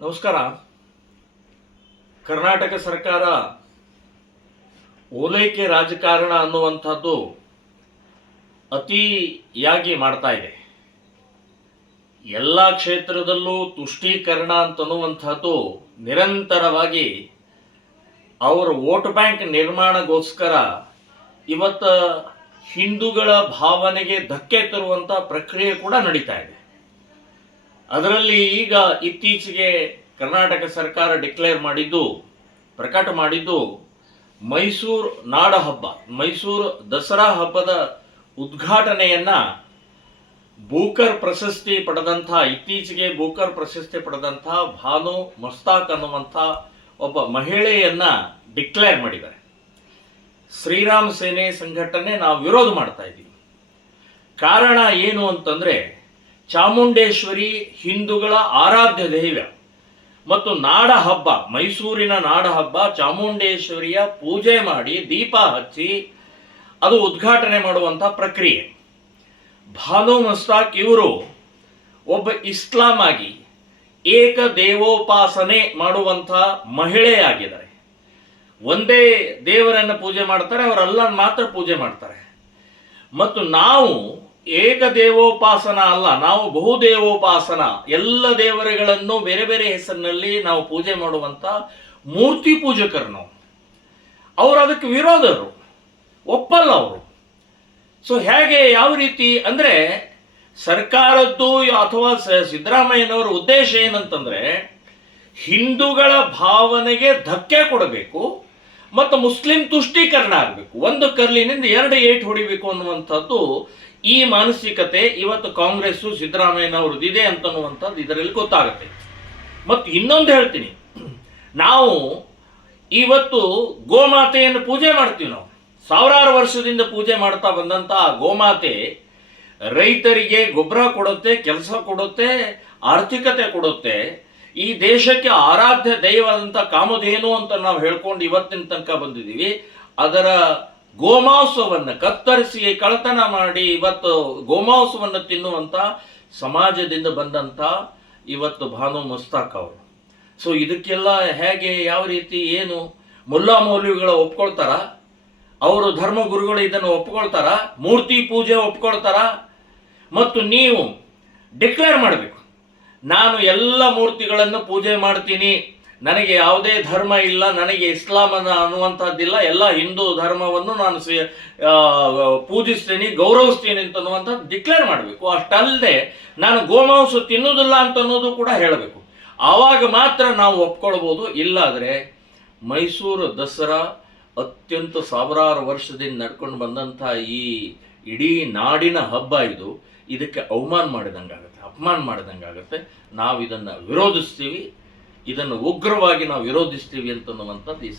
ನಮಸ್ಕಾರ. ಕರ್ನಾಟಕ ಸರ್ಕಾರ ಓಲೈಕೆ ರಾಜಕಾರಣ ಅನ್ನುವಂಥದ್ದು ಅತಿಯಾಗಿ ಮಾಡ್ತಾ ಇದೆ. ಎಲ್ಲ ಕ್ಷೇತ್ರದಲ್ಲೂ ತುಷ್ಟೀಕರಣ ಅಂತನ್ನುವಂಥದ್ದು ನಿರಂತರವಾಗಿ ಅವರ ವೋಟ್ ಬ್ಯಾಂಕ್ ನಿರ್ಮಾಣಗೋಸ್ಕರ ಇವತ್ತು ಹಿಂದೂಗಳ ಭಾವನೆಗೆ ಧಕ್ಕೆ ತರುವಂಥ ಪ್ರಕ್ರಿಯೆ ಕೂಡ ನಡೀತಾ ಇದೆ. ಅದರಲ್ಲಿ ಈಗ ಇತ್ತೀಚೆಗೆ ಕರ್ನಾಟಕ ಸರ್ಕಾರ ಡಿಕ್ಲೇರ್ ಮಾಡಿದ್ದು, ಪ್ರಕಟ ಮಾಡಿದ್ದು ಮೈಸೂರು ನಾಡ ಹಬ್ಬ ಮೈಸೂರು ದಸರಾ ಹಬ್ಬದ ಉದ್ಘಾಟನೆಯನ್ನ ಬೂಕರ್ ಪ್ರಶಸ್ತಿ ಪಡೆದಂಥ, ಇತ್ತೀಚೆಗೆ ಬೂಕರ್ ಪ್ರಶಸ್ತಿ ಪಡೆದಂಥ ಭಾನು ಮಸ್ತಾಕ್ ಅನ್ನುವಂಥ ಒಬ್ಬ ಮಹಿಳೆಯನ್ನ ಡಿಕ್ಲೇರ್ ಮಾಡಿದ್ದಾರೆ. ಶ್ರೀರಾಮ್ ಸೇನೆ ಸಂಘಟನೆ ನಾವು ವಿರೋಧ ಮಾಡ್ತಾ ಇದ್ದೀವಿ. ಕಾರಣ ಏನು ಅಂತಂದ್ರೆ ಚಾಮುಂಡೇಶ್ವರಿ ಹಿಂದೂಗಳ ಆರಾಧ್ಯ ದೈವ ಮತ್ತು ನಾಡ ಹಬ್ಬ, ಮೈಸೂರಿನ ನಾಡ ಹಬ್ಬ, ಚಾಮುಂಡೇಶ್ವರಿಯ ಪೂಜೆ ಮಾಡಿ ದೀಪ ಹಚ್ಚಿ ಅದು ಉದ್ಘಾಟನೆ ಮಾಡುವಂಥ ಪ್ರಕ್ರಿಯೆ. ಭಾನು ಮುಸ್ತಾಕ್ ಇವರು ಒಬ್ಬ ಇಸ್ಲಾಂ ಆಗಿ ಏಕ ದೇವೋಪಾಸನೆ ಮಾಡುವಂಥ ಮಹಿಳೆಯಾಗಿದ್ದಾರೆ ಒಂದೇ ದೇವರನ್ನು ಪೂಜೆ ಮಾಡ್ತಾರೆ ಅವರೆಲ್ಲ ಮಾತ್ರ ಪೂಜೆ ಮಾಡ್ತಾರೆ. ಮತ್ತು ನಾವು ಏಕ ದೇವೋಪಾಸನ ಅಲ್ಲ, ನಾವು ಬಹುದೇವೋಪಾಸನ ಎಲ್ಲ ದೇವರುಗಳನ್ನು ಬೇರೆ ಬೇರೆ ಹೆಸರಿನಲ್ಲಿ ನಾವು ಪೂಜೆ ಮಾಡುವಂತ ಮೂರ್ತಿ ಪೂಜಕರು ಅವರು ಅದಕ್ಕೆ ವಿರೋಧರು, ಒಪ್ಪಲ್ಲ ಅವರು. ಸೊ ಹೇಗೆ ಯಾವ ರೀತಿ ಅಂದ್ರೆ, ಸರ್ಕಾರದ್ದು ಅಥವಾ ಸಿದ್ದರಾಮಯ್ಯನವರ ಉದ್ದೇಶ ಏನಂತಂದ್ರೆ, ಹಿಂದೂಗಳ ಭಾವನೆಗೆ ಧಕ್ಕೆ ಕೊಡಬೇಕು. ಮತ್ತು ಮುಸ್ಲಿಂ ತುಷ್ಟೀಕರಣ ಆಗಬೇಕು. ಒಂದು ಕರ್ಲಿನಿಂದ ಎರಡು ಏಟ್ ಹೊಡಿಬೇಕು ಅನ್ನುವಂಥದ್ದು ಈ ಮಾನಸಿಕತೆ ಇವತ್ತು ಕಾಂಗ್ರೆಸ್ಸು ಸಿದ್ದರಾಮಯ್ಯನವ್ರದ್ದಿದೆ ಅಂತನ್ನುವಂಥದ್ದು ಇದರಲ್ಲಿ ಗೊತ್ತಾಗುತ್ತೆ. ಮತ್ತು ಇನ್ನೊಂದು ಹೇಳ್ತೀನಿ. ನಾವು ಇವತ್ತು ಗೋಮಾತೆಯನ್ನು ಪೂಜೆ ಮಾಡ್ತೀವಿ ನಾವು. ಸಾವಿರಾರು ವರ್ಷದಿಂದ ಪೂಜೆ ಮಾಡ್ತಾ ಬಂದಂಥ ಗೋಮಾತೆ ರೈತರಿಗೆ ಗೊಬ್ಬರ ಕೊಡುತ್ತೆ, ಕೆಲಸ ಕೊಡುತ್ತೆ, ಆರ್ಥಿಕತೆ ಕೊಡುತ್ತೆ. ಈ ದೇಶಕ್ಕೆ ಆರಾಧ್ಯ ದೈವದಂತ ಕಾಮಧೇನು ಅಂತ ನಾವು ಹೇಳ್ಕೊಂಡು ಇವತ್ತಿನ ತನಕ ಬಂದಿದ್ದೀವಿ. ಅದರ ಗೋಮಾಂಸವನ್ನು ಕತ್ತರಿಸಿ ಕಳತನ ಮಾಡಿ ಇವತ್ತು ಗೋಮಾಂಸವನ್ನು ತಿನ್ನುವಂತ ಸಮಾಜದಿಂದ ಬಂದಂತ ಇವತ್ತು ಭಾನು ಮುಸ್ತಾಕ್ ಅವರು. ಸೊ ಇದಕ್ಕೆಲ್ಲ ಹೇಗೆ, ಯಾವ ರೀತಿ, ಏನು ಮುಲ್ಲಾ ಮೌಲ್ಯಗಳು ಒಪ್ಕೊಳ್ತಾರ? ಅವರು ಧರ್ಮಗುರುಗಳು ಇದನ್ನು ಒಪ್ಕೊಳ್ತಾರ? ಮೂರ್ತಿ ಪೂಜೆ ಒಪ್ಕೊಳ್ತಾರ? ಮತ್ತು ನೀವು ಡಿಕ್ಲೇರ್ ಮಾಡಬೇಕು. ನಾನು ಎಲ್ಲ ಮೂರ್ತಿಗಳನ್ನು ಪೂಜೆ ಮಾಡ್ತೀನಿ. ನನಗೆ ಯಾವುದೇ ಧರ್ಮ ಇಲ್ಲ, ನನಗೆ ಇಸ್ಲಾಂ ಅನ್ನ ಅನ್ನುವಂಥದ್ದಿಲ್ಲ, ಎಲ್ಲ ಹಿಂದೂ ಧರ್ಮವನ್ನು ನಾನು ಸ್ವೀ- ಪೂಜಿಸ್ತೀನಿ, ಗೌರವಿಸ್ತೀನಿ ಅಂತನ್ನುವಂಥದ್ದು ಡಿಕ್ಲೇರ್ ಮಾಡಬೇಕು. ಅಷ್ಟಲ್ಲದೆ ನಾನು ಗೋಮಾಂಸ ತಿನ್ನುವುದಿಲ್ಲ ಅಂತ ಅನ್ನೋದು ಕೂಡ ಹೇಳಬೇಕು. ಆವಾಗ ಮಾತ್ರ ನಾವು ಒಪ್ಕೊಳ್ಬೋದು. ಇಲ್ಲಾದರೆ ಮೈಸೂರು ದಸರಾ ಅತ್ಯಂತ ಸಾವಿರಾರು ವರ್ಷದಿಂದ ನಡ್ಕೊಂಡು ಬಂದಂಥ ಈ ಇಡೀ ನಾಡಿನ ಹಬ್ಬ ಇದು. ಇದಕ್ಕೆ ಅವಮಾನ ಮಾಡಿದಂಗಾಗುತ್ತೆ, ಅಪಮಾನ ಮಾಡಿದಂಗಾಗುತ್ತೆ. ನಾವು ಇದನ್ನು ವಿರೋಧಿಸ್ತೀವಿ. ಇದನ್ನು ಉಗ್ರವಾಗಿ ನಾವು ವಿರೋಧಿಸ್ತೀವಿ ಅಂತನ್ನುವಂಥದ್ದು ಈ